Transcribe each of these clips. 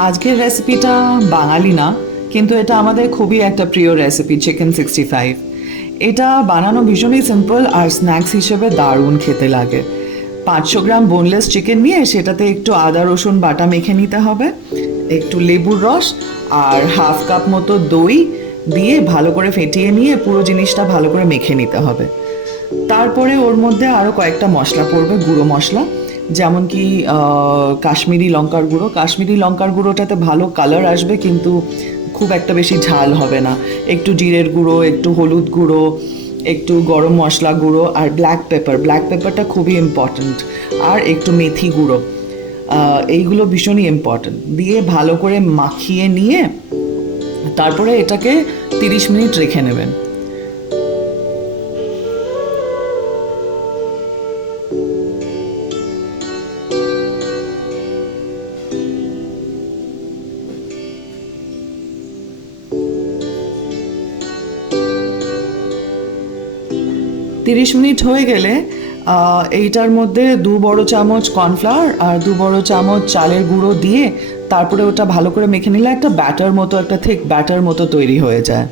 আজকের রেসিপিটা বাঙালি না, কিন্তু এটা আমাদের খুবই একটা প্রিয় রেসিপি, চিকেন 65। এটা বানানো ভীষণই সিম্পল আর স্ন্যাক্স হিসেবে দারুণ খেতে লাগে। 500 গ্রাম বোনলেস চিকেন নিয়ে সেটাতে একটু আদা রসুন বাটা মেখে নিতে হবে, একটু লেবুর রস আর হাফ কাপ মতো দই দিয়ে ভালো করে ফেটিয়ে নিয়ে পুরো জিনিসটা ভালো করে মেখে নিতে হবে। তারপরে ওর মধ্যে আরও কয়েকটা মশলা পড়বে, গুঁড়ো মশলা, যেমন কি কাশ্মীরি লঙ্কার গুঁড়োটাতে ভালো কালার আসবে, কিন্তু খুব একটা বেশি ঝাল হবে না। একটু জিরের গুঁড়ো, একটু হলুদ গুঁড়ো, একটু গরম মশলা গুঁড়ো আর ব্ল্যাক পেপারটা খুবই ইম্পর্ট্যান্ট, আর একটু মেথি গুঁড়ো। এইগুলো ভীষণই ইম্পর্ট্যান্ট। দিয়ে ভালো করে মাখিয়ে নিয়ে তারপরে এটাকে 30 মিনিট রেখে নেবেন। 30 মিনিট হয়ে গেলে এইটার মধ্যে 2 বড় চামচ কর্নফ্লাওয়ার আর 2 বড় চামচ চালের গুঁড়ো দিয়ে তারপরে ওটা ভালো করে মেখে নিলে একটা থিক ব্যাটার মতো তৈরি হয়ে যায়।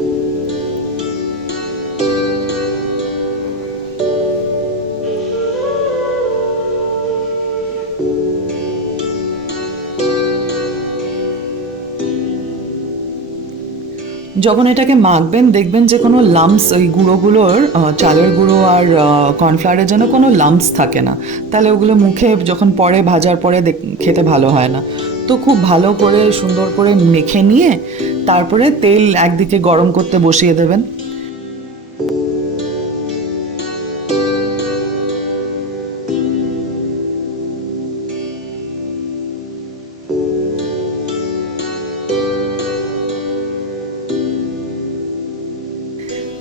যখন এটাকে মাখবেন দেখবেন যে কোনো লাম্পস, ওই গুঁড়োগুলোর, চালের গুঁড়ো আর কর্নফ্লাওয়ারের যেন কোনো লাম্পস থাকে না, তাহলে ওগুলো মুখে যখন পরে ভাজার পরে খেতে ভালো হয় না। তো খুব ভালো করে সুন্দর করে মেখে নিয়ে তারপরে তেল একদিকে গরম করতে বসিয়ে দেবেন।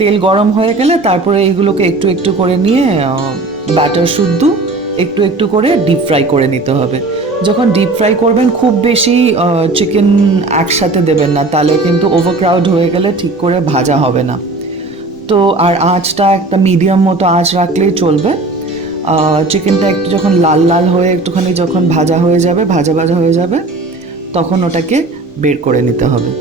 তেল গরম হয়ে গেলে তারপরে এইগুলোকে একটু একটু করে নিয়ে ব্যাটার শুদ্ধ একটু একটু করে ডিপ ফ্রাই করে নিতে হবে। যখন ডিপ ফ্রাই করবেন খুব বেশি চিকেন একসাথে দেবেন না, তাহলে কিন্তু ওভারক্রাউড হয়ে গেলে ঠিক করে ভাজা হবে না। তো আর আঁচটা একটা মিডিয়াম মতো আঁচ রাখলেই চলবে। চিকেনটা একটু যখন লাল লাল হয়ে একটুখানি যখন ভাজা হয়ে যাবে, ভাজা ভাজা হয়ে যাবে, তখন ওটাকে বের করে নিতে হবে।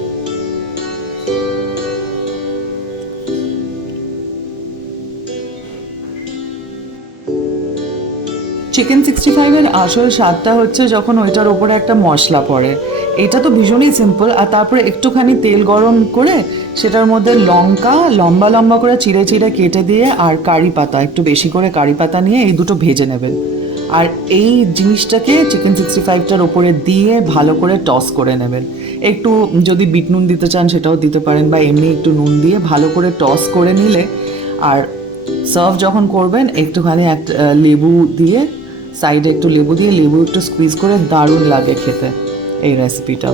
চিকেন 65-এর আসল স্বাদটা হচ্ছে যখন ওইটার ওপরে একটা মশলা পড়ে। এটা তো ভীষণই সিম্পল। আর তারপরে একটুখানি তেল গরম করে সেটার মধ্যে লঙ্কা লম্বা লম্বা করে চিড়ে চিড়ে কেটে দিয়ে আর কারি পাতা, একটু বেশি করে কারি পাতা নিয়ে এই দুটো ভেজে নেবেন। আর এই জিনিসটাকে চিকেন 65টার ওপরে দিয়ে ভালো করে টস করে নেবেন। একটু যদি বিট নুন দিতে চান সেটাও দিতে পারেন, বা এমনি একটু নুন দিয়ে ভালো করে টস করে নিলে, আর সার্ভ যখন করবেন একটুখানি একটা লেবু দিয়ে, সাইডে একটু লেবু দিয়ে লেবু একটু স্কুইজ করে দারুণ লাগে খেতে এই রেসিপিটা।